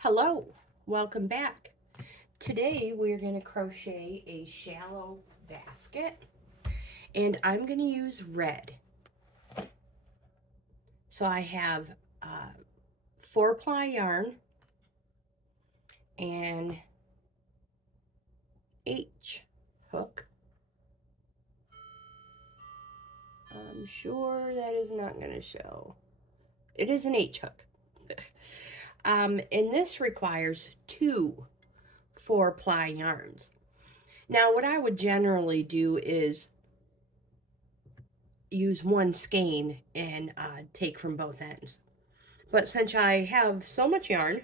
Hello, welcome back. Today we're going to crochet a shallow basket and I'm going to use red. So I have 4-ply yarn and H hook. I'm sure that is not going to show. It is an H hook. And this requires 2 4-ply yarns. Now what I would generally do is use one skein and take from both ends. But since I have so much yarn,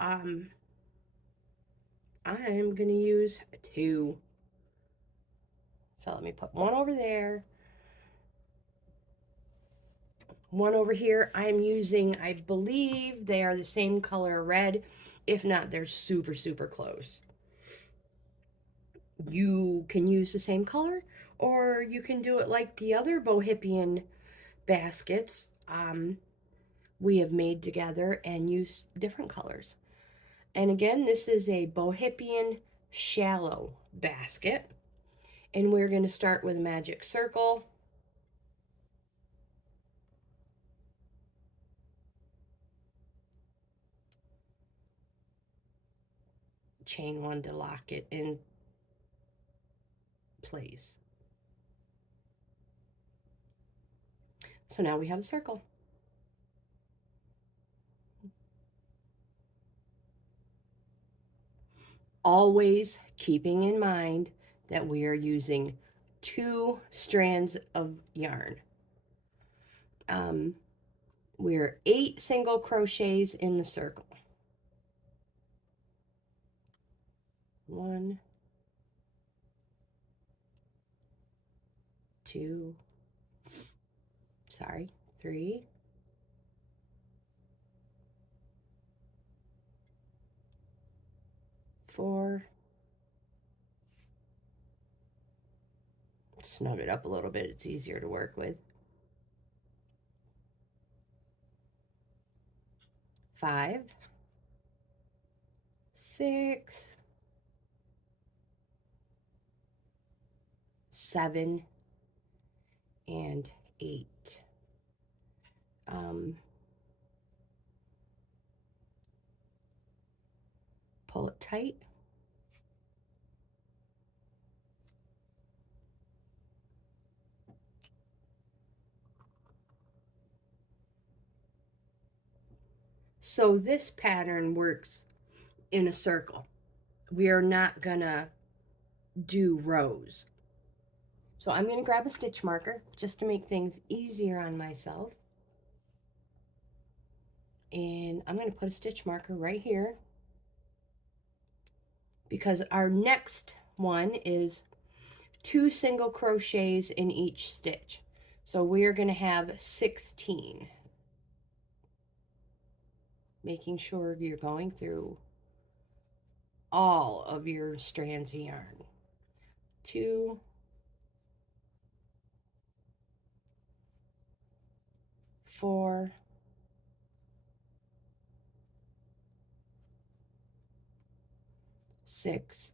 I'm going to use 2. So let me put one over there, one over here. I'm using, I believe they are the same color red. If not, they're super, super close. You can use the same color, or you can do it like the other Bohippian baskets we have made together and use different colors. And again, this is a Bohippian shallow basket. And we're going to start with a magic circle. Chain 1 to lock it in place. So now we have a circle. Always keeping in mind that we are using 2 strands of yarn. We're 8 single crochets in the circle. 1, 2, 3, 4. Snug it up a little bit, it's easier to work with. 5, 6, 7, and 8. Pull it tight. So this pattern works in a circle. We are not gonna do rows. So I'm gonna grab a stitch marker just to make things easier on myself. And I'm gonna put a stitch marker right here because our next one is 2 single crochets in each stitch. So we're gonna have 16. Making sure you're going through all of your strands of yarn. 2, 4, 6,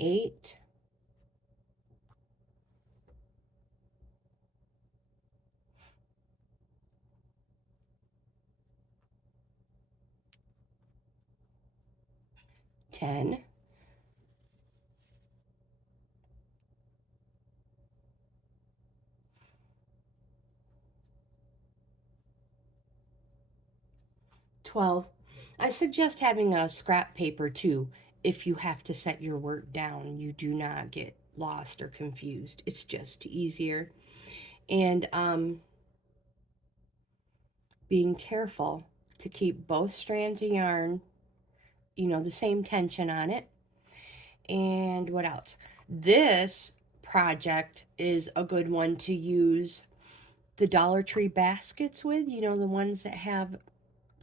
8, 10, 12. I suggest having a scrap paper too if you have to set your work down. You do not get lost or confused. It's just easier. And being careful to keep both strands of yarn, the same tension on it. And what else? This project is a good one to use the Dollar Tree baskets with, the ones that have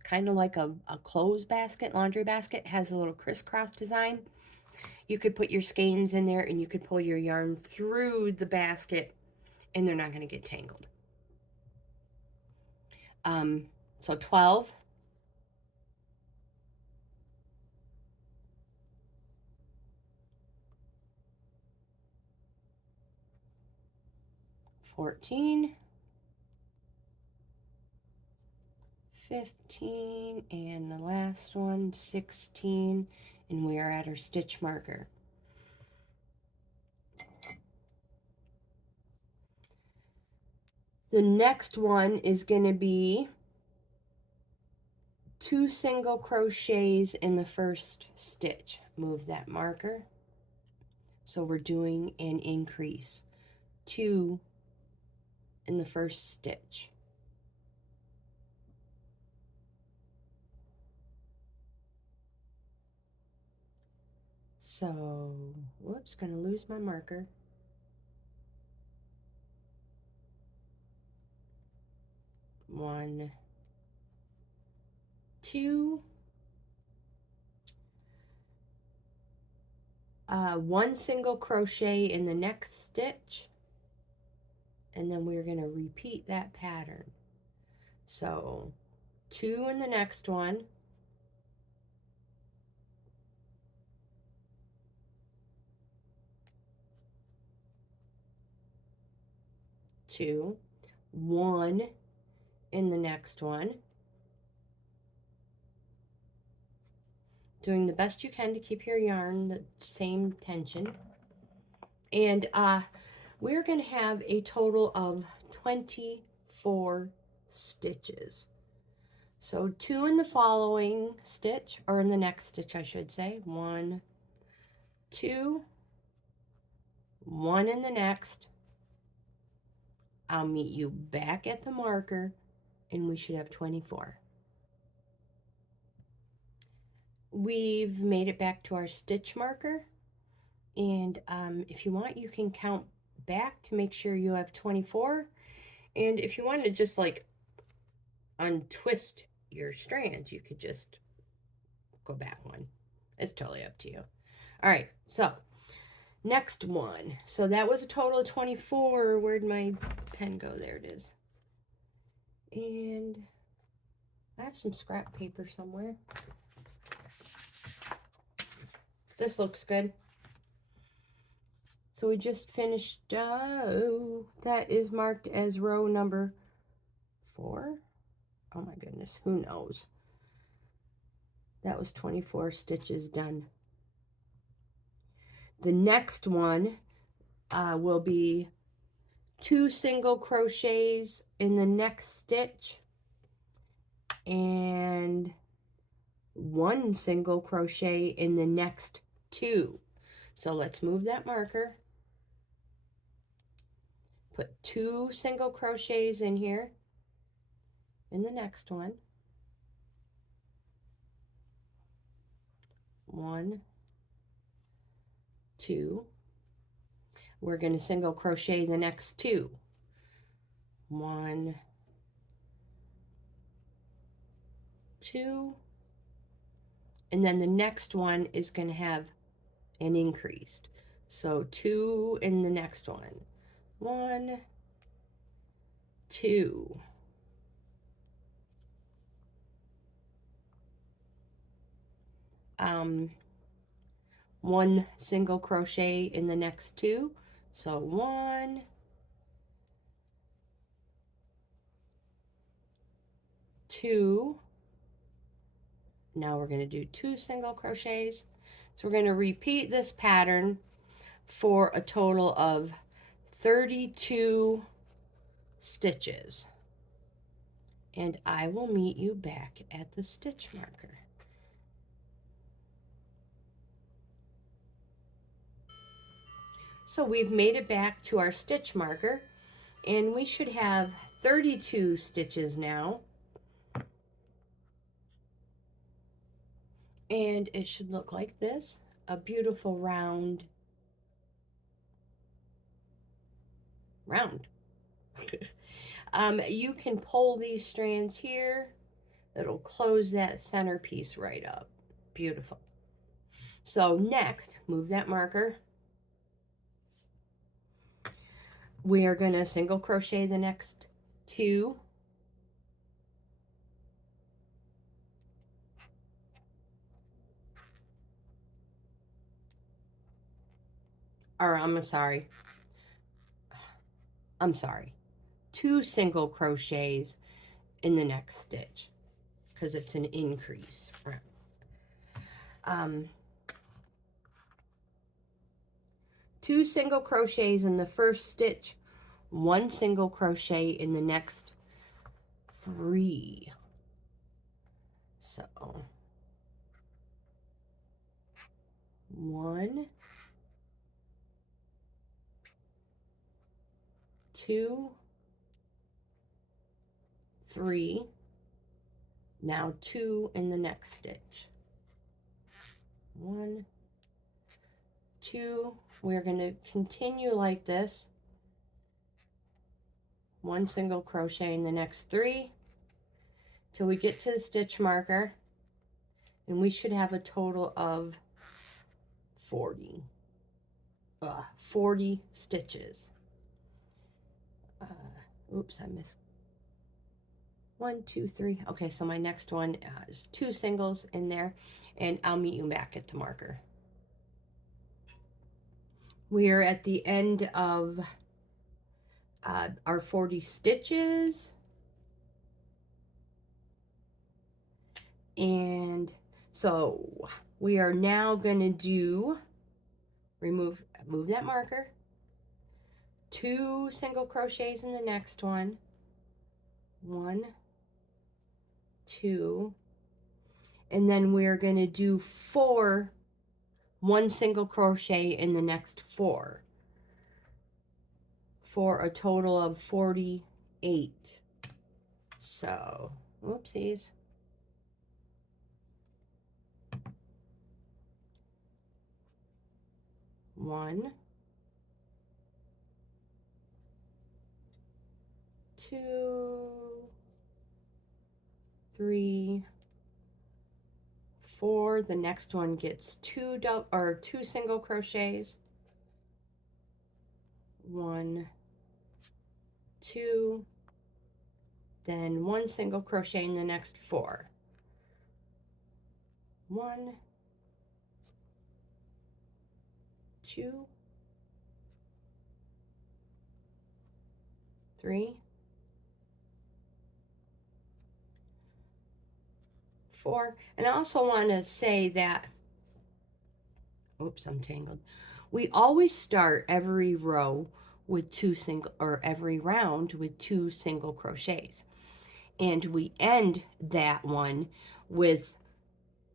kind of like a clothes basket, laundry basket, has a little crisscross design. You could put your skeins in there and you could pull your yarn through the basket and they're not going to get tangled. So 12, 14, 15, and the last one, 16, and we are at our stitch marker. The next one is going to be 2 single crochets in the first stitch. Move that marker. So we're doing an increase. 2 in the first stitch. So, whoops, gonna lose my marker. One, two, 1 single crochet in the next stitch, and then we're gonna repeat that pattern. So 2 in the next one, 2, 1 in the next one, doing the best you can to keep your yarn the same tension. And we're going to have a total of 24 stitches. So 2 in the following stitch, or in the next stitch I should say. 1, 2, 1 in the next. I'll meet you back at the marker and we should have 24. We've made it back to our stitch marker, and if you want you can count back to make sure you have 24, and if you want to just like untwist your strands you could just go back one. It's totally up to you. All right, so next one. So that was a total of 24. Where'd my pen go? There it is. And I have some scrap paper somewhere. This looks good. So we just finished, that is marked as row number 4. Oh my goodness, who knows? That was 24 stitches done. The next one will be 2 single crochets in the next stitch and 1 single crochet in the next 2. So let's move that marker. Put 2 single crochets in here in the next one. 1, 2. We're going to single crochet the next 2. 1, 2. And then the next one is going to have an increased. So 2 in the next one. 1, 2. One single crochet in the next 2. So 1, 2. Now we're going to do 2 single crochets. So we're going to repeat this pattern for a total of 32 stitches. And I will meet you back at the stitch marker. So we've made it back to our stitch marker, and we should have 32 stitches now. And it should look like this, a beautiful round. You can pull these strands here. It'll close that centerpiece right up. Beautiful. So next, move that marker. We are going to single crochet the next 2 or I'm sorry, 2 single crochets in the next stitch, because it's an increase. Um, 2 single crochets in the first stitch, 1 single crochet in the next 3. So 1, 2, 3. Now 2 in the next stitch. 1, 2. We're going to continue like this. 1 single crochet in the next 3 till we get to the stitch marker, and we should have a total of 40 stitches. Oops, I missed 1, 2, 3. Okay, so my next one is 2 singles in there, and I'll meet you back at the marker. We are at the end of our 40 stitches, and so we are now going to do move that marker, 2 single crochets in the next one, 1, 2, and then we're going to do 4 1 single crochet in the next 4 for a total of 48. So, whoopsies. One, 2, 3, 4. The next one gets 2 single crochets. 1, 2, then 1 single crochet in the next 4. 1, 2, 3, 4. And I also want to say that, oops, I'm tangled. We always start every row with 2 single, or every round with 2 single crochets. And we end that one with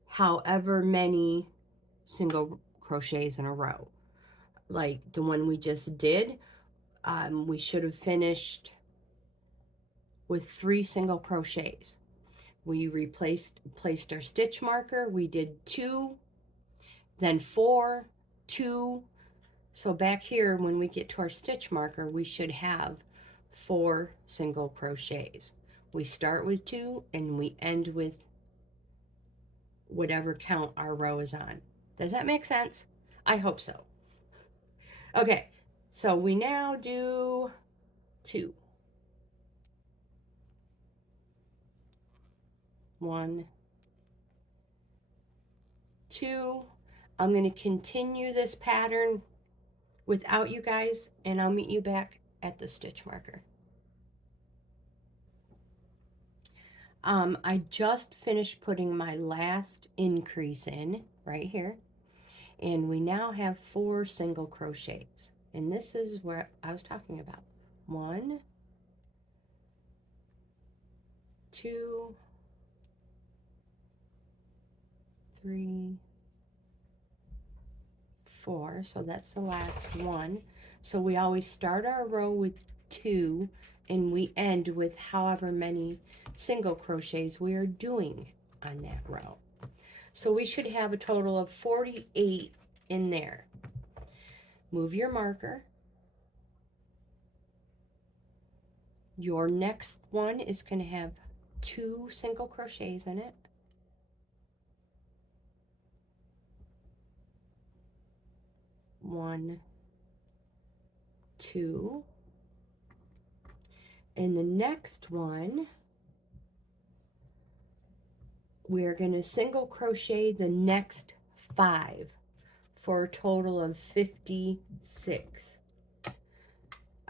however many single crochets in a row. Like the one we just did, we should have finished with 3 single crochets. We placed our stitch marker. We did 2, then 4, 2. So back here, when we get to our stitch marker, we should have 4 single crochets. We start with 2 and we end with whatever count our row is on. Does that make sense? I hope so. Okay, so we now do 2. 1, 2. I'm going to continue this pattern without you guys, and I'll meet you back at the stitch marker. I just finished putting my last increase in right here, and we now have 4 single crochets, and this is where I was talking about. 1, 2, 3, 4. So that's the last one. So we always start our row with 2 and we end with however many single crochets we are doing on that row. So we should have a total of 48 in there. Move your marker. Your next one is going to have 2 single crochets in it. 1, 2. And the next one, we're going to single crochet the next 5 for a total of 56.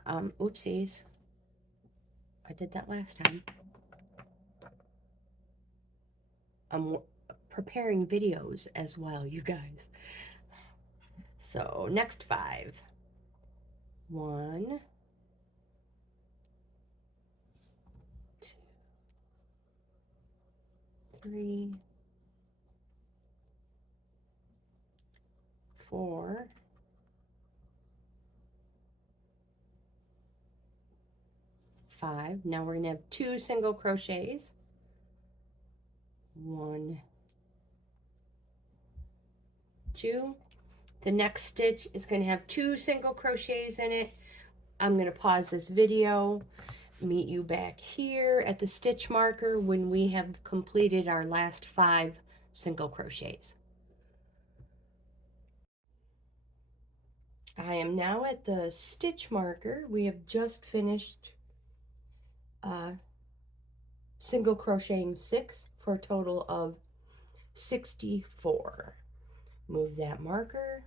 Oopsies. I did that last time. I'm preparing videos as well, you guys. So, next 5. 1, 2, 3, 4, 5. Now we're going to have 2 single crochets. 1, 2. The next stitch is going to have 2 single crochets in it. I'm going to pause this video, meet you back here at the stitch marker when we have completed our last 5 single crochets. I am now at the stitch marker. We have just finished single crocheting 6 for a total of 64. Move that marker.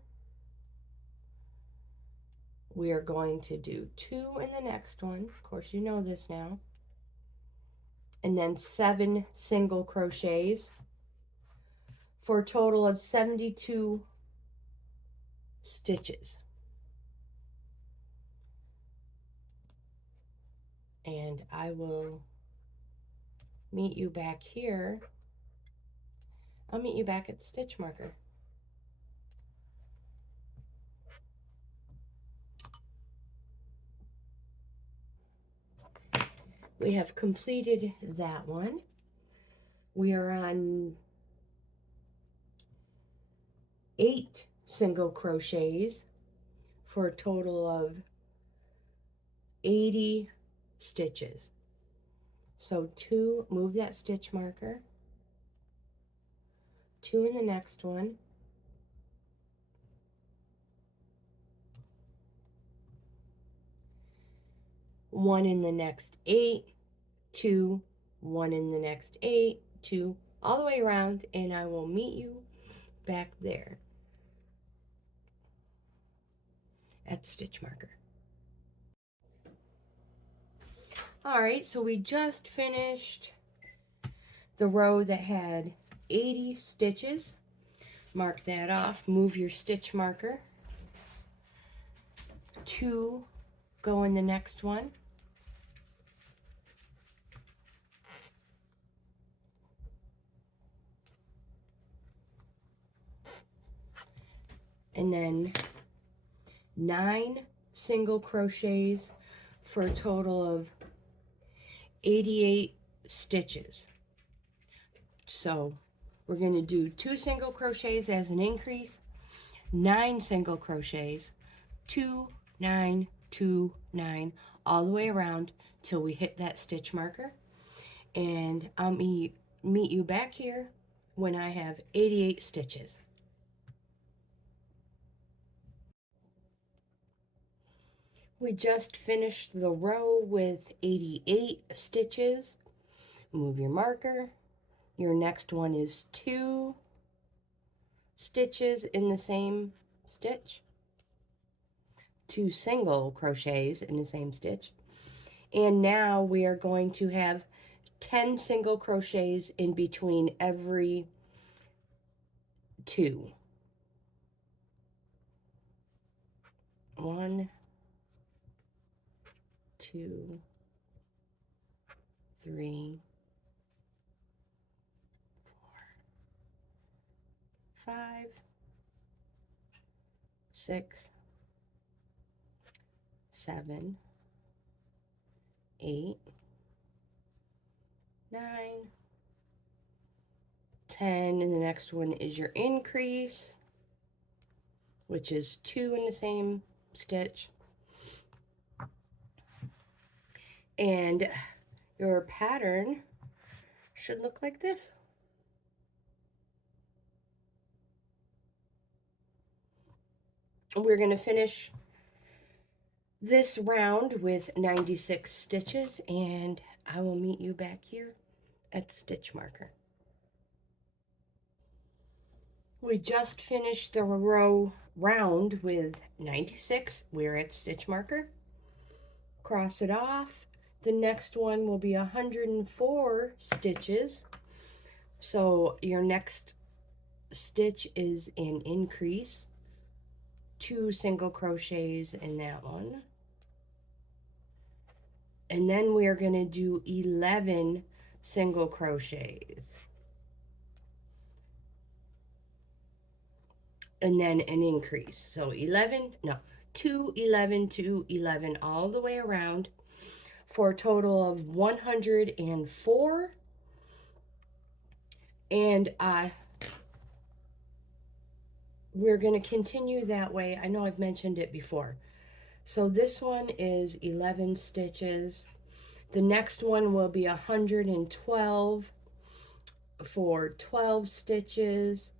We are going to do 2 in the next one. Of course, you know this now. And then 7 single crochets for a total of 72 stitches. And I will meet you back here. I'll meet you back at the stitch marker. We have completed that one. We are on 8 single crochets for a total of 80 stitches. So 2, move that stitch marker, 2 in the next one, 1 in the next 8, 2, 1 in the next 8, 2, all the way around, and I will meet you back there at the stitch marker. All right, so we just finished the row that had 80 stitches. Mark that off. Move your stitch marker. 2 go in the next one. And then 9 single crochets for a total of 88 stitches. So we're going to do 2 single crochets as an increase, 9 single crochets, 2, 9, 2, 9, all the way around till we hit that stitch marker. And I'll meet you back here when I have 88 stitches. We just finished the row with 88 stitches. Move your marker. Your next one is 2 stitches in the same stitch. 2 single crochets in the same stitch. And now we are going to have 10 single crochets in between every 2. 1, 2, 3, 4, 5, 6, 7, 8, 9, 10, and the next one is your increase, which is 2 in the same stitch. And your pattern should look like this. We're going to finish this round with 96 stitches, and I will meet you back here at the stitch marker. We just finished the row round with 96. We're at stitch marker. Cross it off. The next one will be 104 stitches. So your next stitch is an increase. 2 single crochets in that one. And then we are going to do 11 single crochets. And then an increase. So 2, 11, 2, 11, all the way around for a total of 104. And we're going to continue that way. I know I've mentioned it before. So this one is 11 stitches. The next one will be 112 for 12 stitches.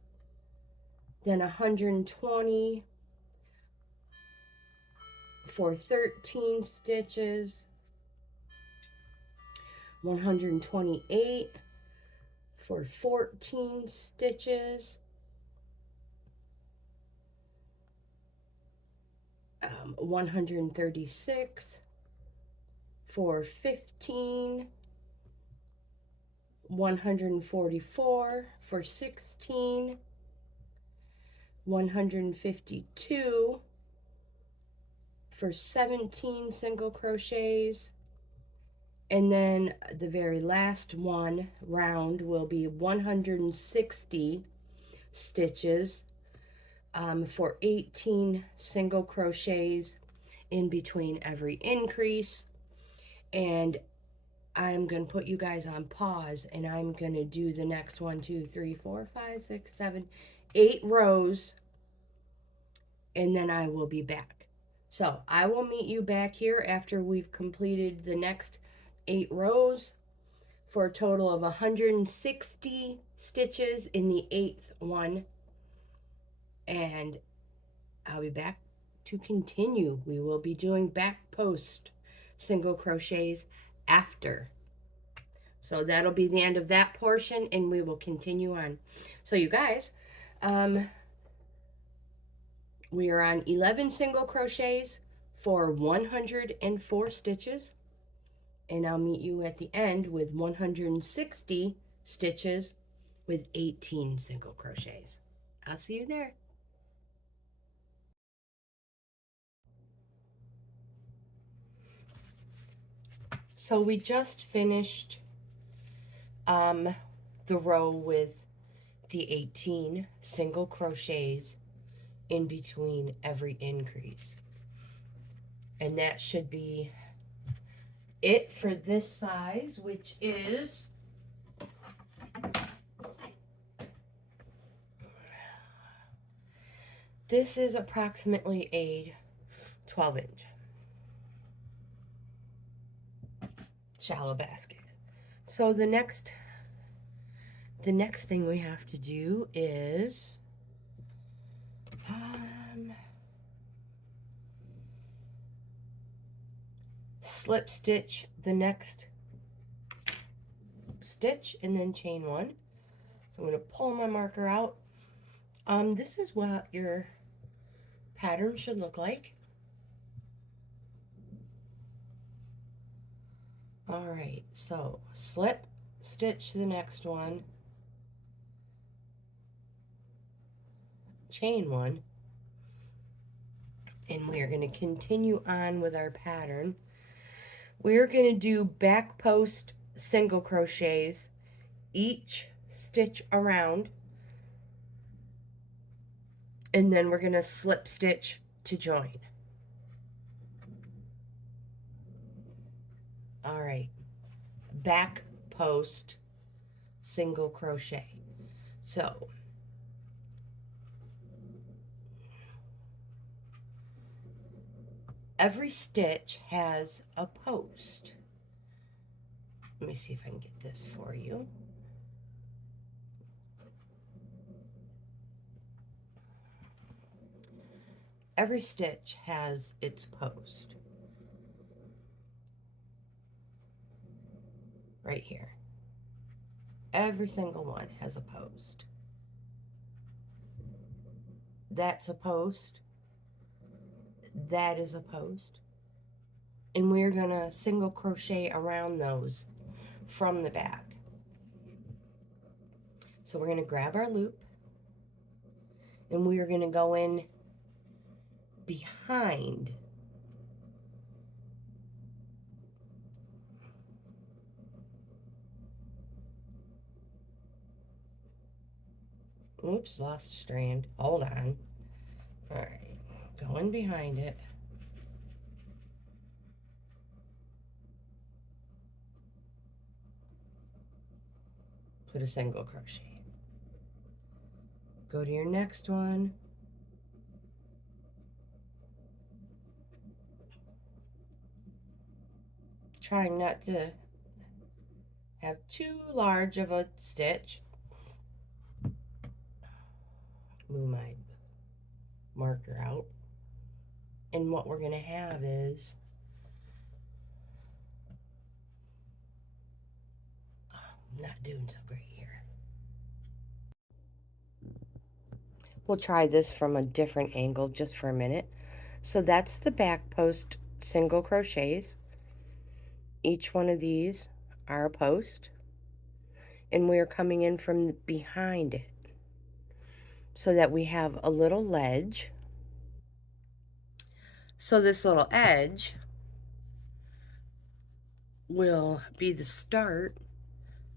Then 120 for 13 stitches. 128 for 14 stitches. 136 for 15. 144 for 16. 152 for 17 single crochets. And then the very last one round will be 160 stitches for 18 single crochets in between every increase. And I'm going to put you guys on pause, and I'm going to do the next 1, 2, 3, 4, 5, 6, 7, 8 rows, and then I will be back. So I will meet you back here after we've completed the next 8 rows for a total of 160 stitches in the 8th one. And I'll be back to continue. We will be doing back post single crochets after. So that'll be the end of that portion, and we will continue on. So you guys, we are on 11 single crochets for 104 stitches. And I'll meet you at the end with 160 stitches with 18 single crochets. I'll see you there. So we just finished the row with the 18 single crochets in between every increase. And that should be it for this size, which is this is approximately a 12-inch shallow basket. So the next thing we have to do is slip stitch the next stitch and then chain 1. So I'm going to pull my marker out. This is what your pattern should look like. All right, so slip stitch the next one, chain 1, and we are going to continue on with our pattern. We're going to do back post single crochets each stitch around, and then we're going to slip stitch to join. All right, back post single crochet. So every stitch has a post. Let me see if I can get this for you. Every stitch has its post. Right here. Every single one has a post. That's a post. That is a post. And we're going to single crochet around those from the back. So we're going to grab our loop and we are going to go in behind oops, lost a strand. Hold on. All right, go in behind it. Put a single crochet. Go to your next one. Trying not to have too large of a stitch. Move my marker out. And what we're going to have is I'm not doing so great here. We'll try this from a different angle just for a minute. So that's the back post single crochets. Each one of these are a post. And we're coming in from behind it so that we have a little ledge. So this little edge will be the start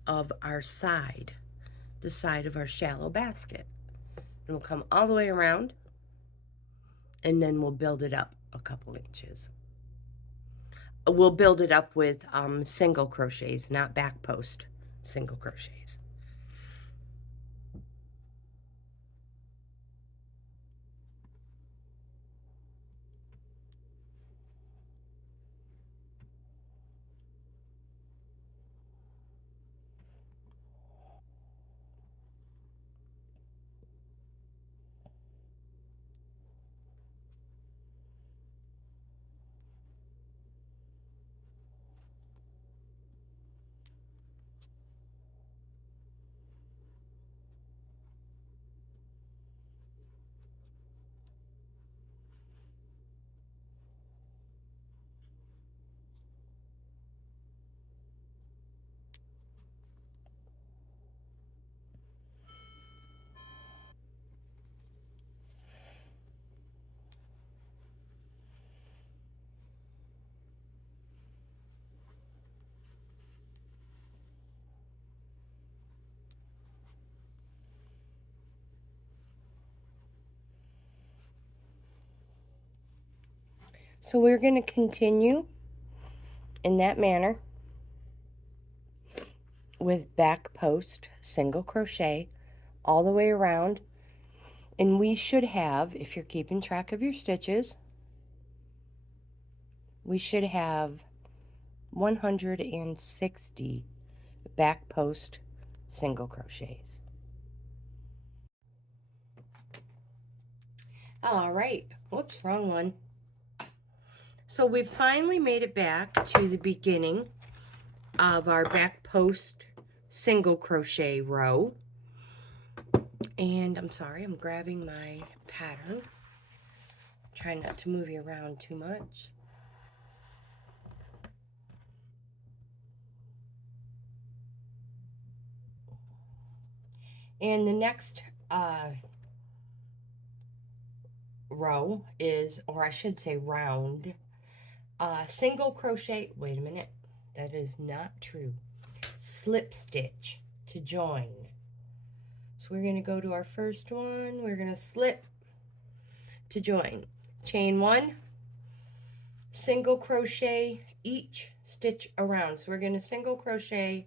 of our side, the side of our shallow basket. And we'll come all the way around and then we'll build it up a couple inches. We'll build it up with single crochets, not back post single crochets. So we're going to continue in that manner with back post single crochet all the way around. And we should have, if you're keeping track of your stitches, we should have 160 back post single crochets. All right, whoops, wrong one. So we've finally made it back to the beginning of our back post single crochet row. And I'm sorry, I'm grabbing my pattern. Try not to move you around too much. And the next row is, or I should say round, single crochet, wait a minute, that is not true, slip stitch to join. So we're going to go to our first one, we're going to slip to join, chain one, single crochet each stitch around. So we're going to single crochet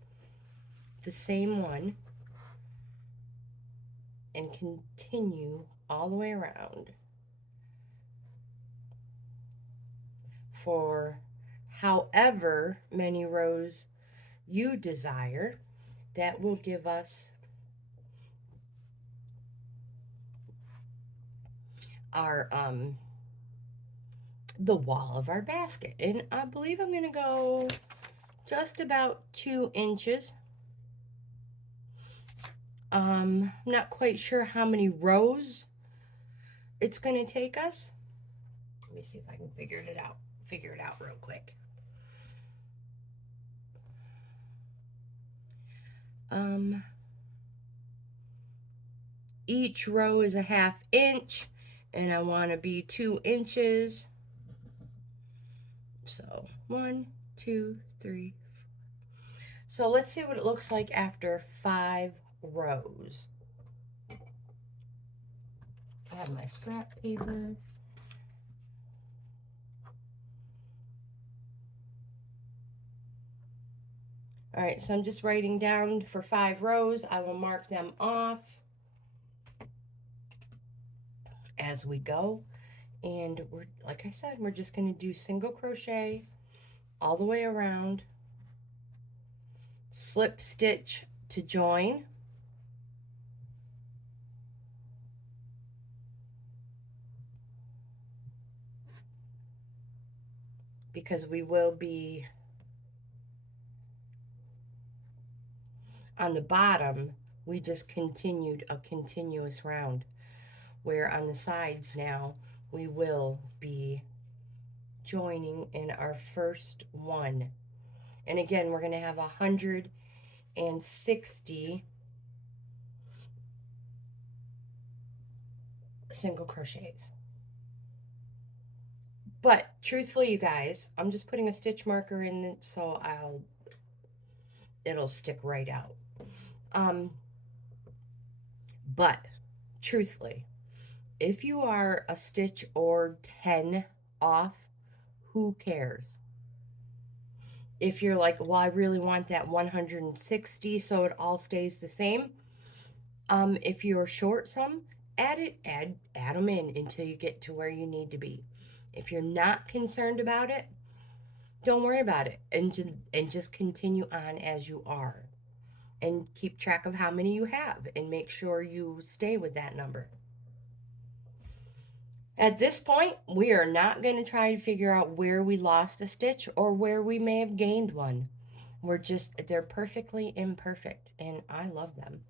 the same one and continue all the way around for however many rows you desire. That will give us our the wall of our basket. And I believe I'm going to go just about 2 inches. Not quite sure how many rows it's going to take us, let me see if I can figure it out real quick. Each row is a 1/2 inch, and I want to be 2 inches. So 1, 2, 3. So let's see what it looks like after 5 rows. I have my scrap paper. All right, so I'm just writing down for 5 rows. I will mark them off as we go. And we're, like I said, we're just going to do single crochet all the way around, slip stitch to join, because we will be on the bottom. We just continued a continuous round, where on the sides now we will be joining in our first one. And again, we're going to have 160 single crochets. But truthfully, you guys, I'm just putting a stitch marker in so it'll stick right out. But truthfully, if you are a stitch or 10 off, who cares? If you're like, well, I really want that 160 so it all stays the same, if you're short some, add them in until you get to where you need to be. If you're not concerned about it, don't worry about it, and just continue on as you are, and keep track of how many you have and make sure you stay with that number. At this point, we are not going to try to figure out where we lost a stitch or where we may have gained one. They're perfectly imperfect, and I love them.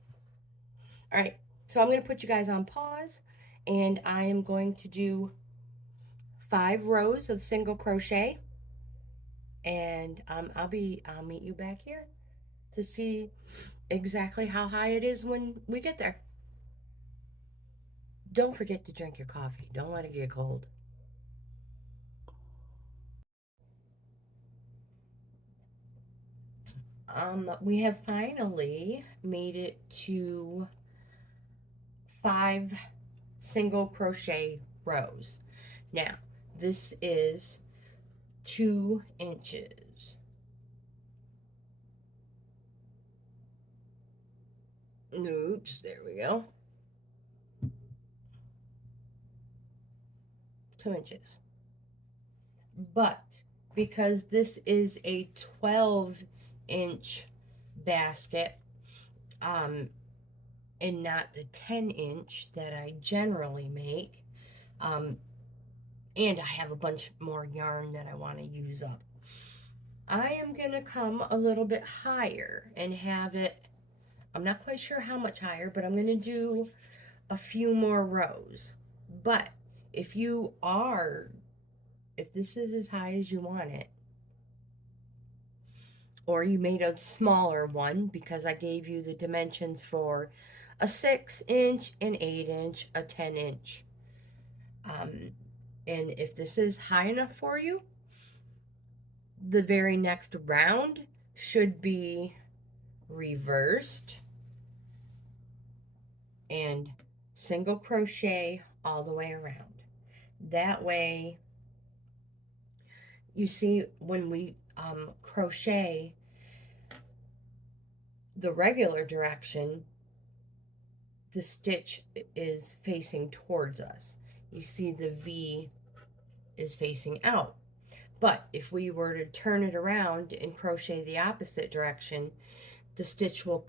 All right, so I'm going to put you guys on pause, and I am going to do 5 rows of single crochet, and I'll meet you back here to see exactly how high it is when we get there. Don't forget to drink your coffee. Don't let it get cold. We have finally made it to 5 single crochet rows. Now, this is 2 inches. Oops, there we go. 2 inches. But because this is a 12-inch basket, and not the 10-inch that I generally make, and I have a bunch more yarn that I want to use up, I am going to come a little bit higher and have it, I'm not quite sure how much higher, but I'm going to do a few more rows. But if this is as high as you want it, or you made a smaller one, because I gave you the dimensions for a 6-inch, an 8-inch, a 10-inch. And if this is high enough for you, the very next round should be reversed and single crochet all the way around. That way, you see, when we crochet the regular direction, the stitch is facing towards us. You see the V is facing out. But if we were to turn it around and crochet the opposite direction, the stitch will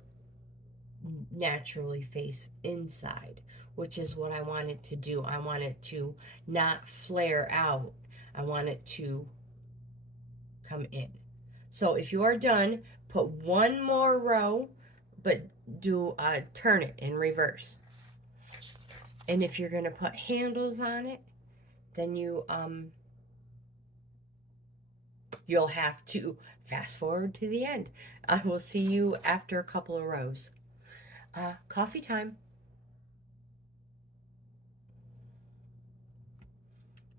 naturally face inside, which is what I want it to do. I want it to not flare out. I want it to come in. So if you are done, put one more row, but turn it in reverse. And if you're going to put handles on it, then you'll have to fast forward to the end. I will see you after a couple of rows. Coffee time.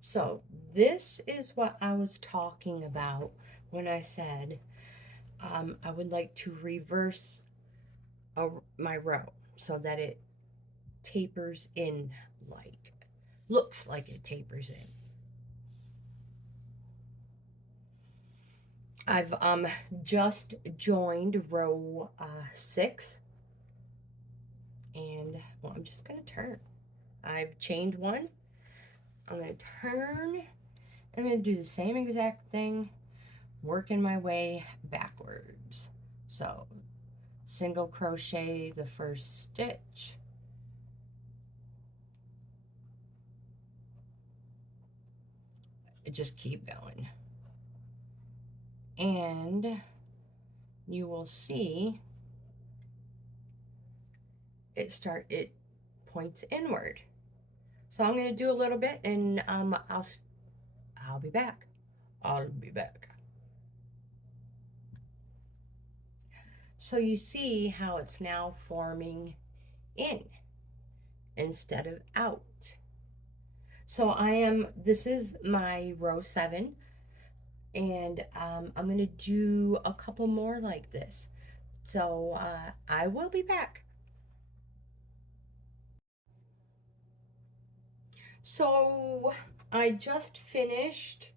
So this is what I was talking about when I said I would like to reverse my row so that it tapers in, like, looks like it tapers in. I've just joined row 6, and well, I'm just gonna turn. I've chained one. I'm gonna turn. I'm gonna do the same exact thing, working my way backwards. So single crochet the first stitch, just keep going, and you will see it points inward. So I'm going to do a little bit, and I'll be back. I'll be back. So you see how it's now forming in instead of out. So this is my row 7, and I'm going to do a couple more like this. So I will be back. So I just finished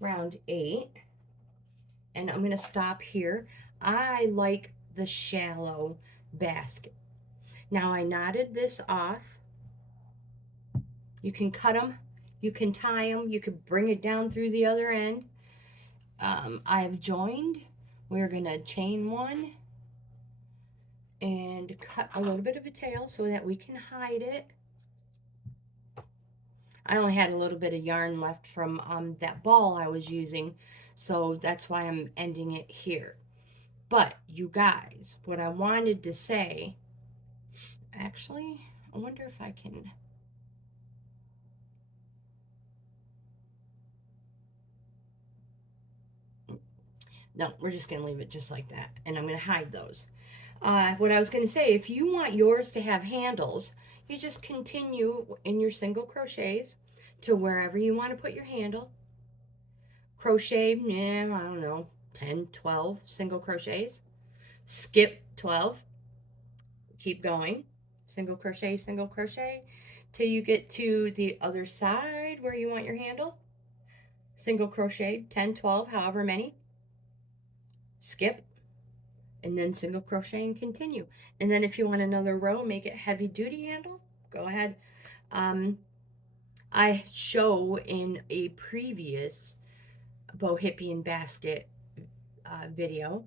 round 8, and I'm going to stop here. I like the shallow basket. Now I knotted this off. You can cut them, you can tie them, you can bring it down through the other end. I've joined. We're going to chain 1 and cut a little bit of a tail so that we can hide it. I only had a little bit of yarn left from that ball I was using, so that's why I'm ending it here. But you guys, what I wanted to say, actually, I wonder if I can. No, we're just going to leave it just like that, and I'm going to hide those. What I was going to say, if you want yours to have handles, you just continue in your single crochets to wherever you want to put your handle. Crochet, I don't know, 10, 12 single crochets. Skip 12. Keep going. Single crochet, till you get to the other side where you want your handle. Single crochet, 10, 12, however many. Skip, and then single crochet and continue. And then if you want another row, make it heavy duty handle, go ahead. I show in a previous Bohippian basket video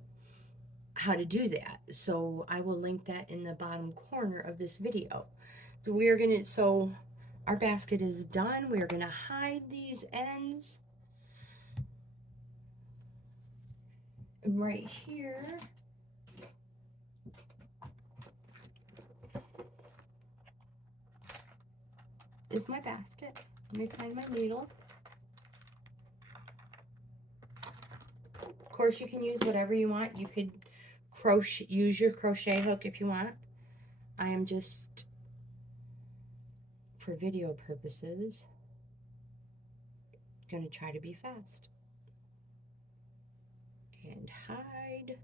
how to do that, so I will link that in the bottom corner of this video. So our basket is done. We're gonna hide these ends right here. Is my basket. Let me find my needle. Of course, you can use whatever you want. You could use your crochet hook if you want. I am just, for video purposes, going to try to be fast. And hide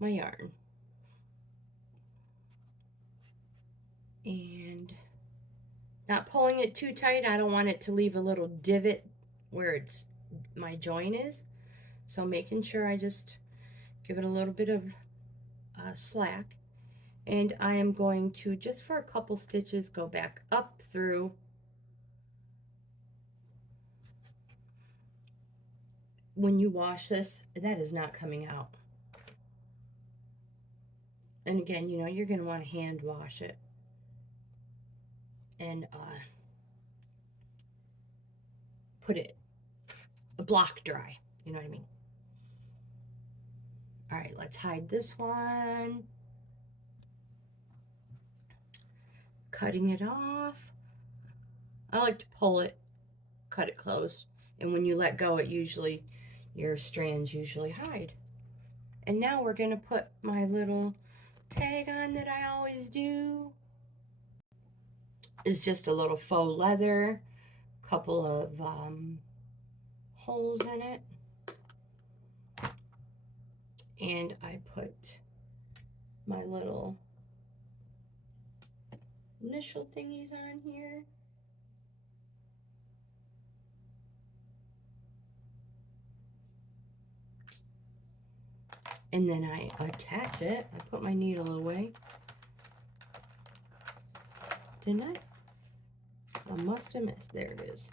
my yarn. And not pulling it too tight. I don't want it to leave a little divot where my join is. So making sure I just give it a little bit of slack. And I am going to, just for a couple stitches, go back up through. When you wash this, that is not coming out. And again, you know, you're going to want to hand wash it. And put it block dry. You know what I mean? All right, let's hide this one. cutting it off. I like to pull it, cut it close, and when you let go, it usually, your strands usually hide. And now we're gonna put my little tag on that I always do. It's just a little faux leather, couple of holes in it, and I put my little initial thingies on here. And then I attach it. I put my needle away. Didn't I? I must have missed. There it is.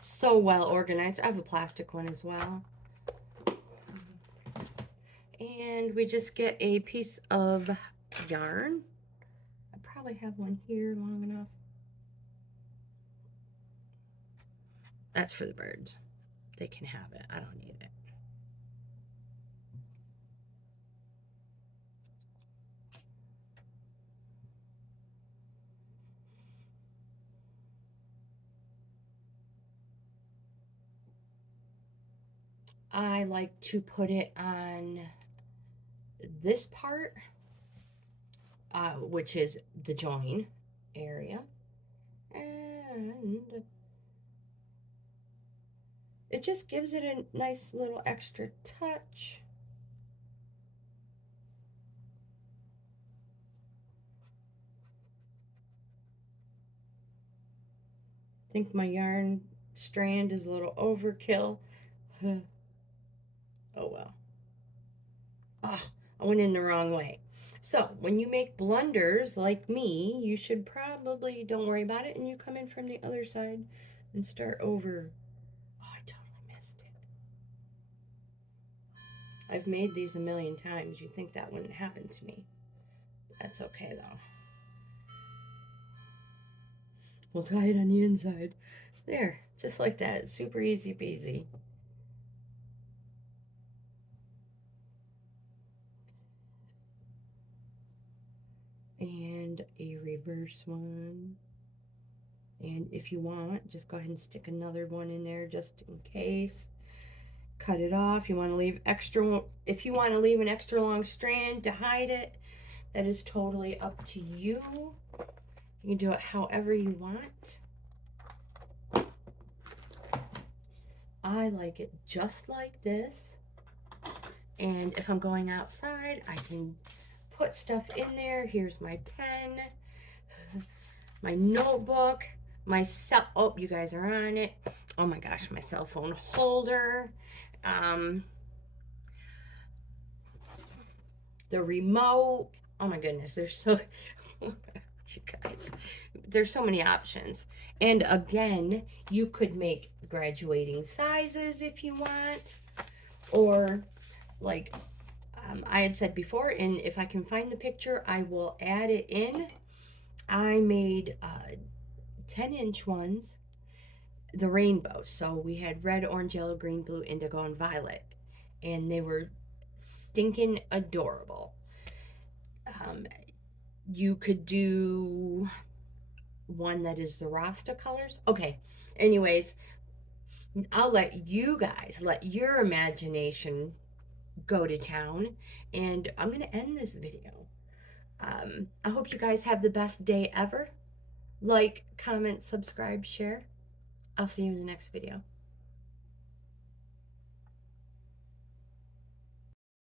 So well organized. I have a plastic one as well. And we just get a piece of yarn. I probably have one here long enough. That's for the birds. They can have it. I don't need it. I like to put it on this part, which is the join area, and it just gives it a nice little extra touch. I think my yarn strand is a little overkill. Oh well. Oh, I went in the wrong way. So when you make blunders like me, you should probably don't worry about it, and you come in from the other side and start over. Oh, I totally missed it. I've made these a million times. You'd think that wouldn't happen to me. That's okay though. We'll tie it on the inside. There, just like that. Super easy peasy. And a reverse one. And if you want, just go ahead and stick another one in there just in case. Cut it off. You want to leave extra, if you want to leave an extra long strand to hide it, that is totally up to you. You can do it however you want. I like it just like this. And if I'm going outside, I can put stuff in there. Here's my pen, my notebook, my cell, oh, you guys are on it. Oh my gosh, my cell phone holder, the remote. Oh my goodness, there's so, you guys, there's so many options. And again, you could make graduating sizes if you want, or like I had said before, and if I can find the picture, I will add it in. I made 10-inch ones, the rainbow. So we had red, orange, yellow, green, blue, indigo, and violet. And they were stinking adorable. You could do one that is the Rasta colors. Okay, anyways, I'll let you guys, let your imagination go to town, and I'm going to end this video. I hope you guys have the best day ever. Like, comment, subscribe, share. I'll see you in the next video.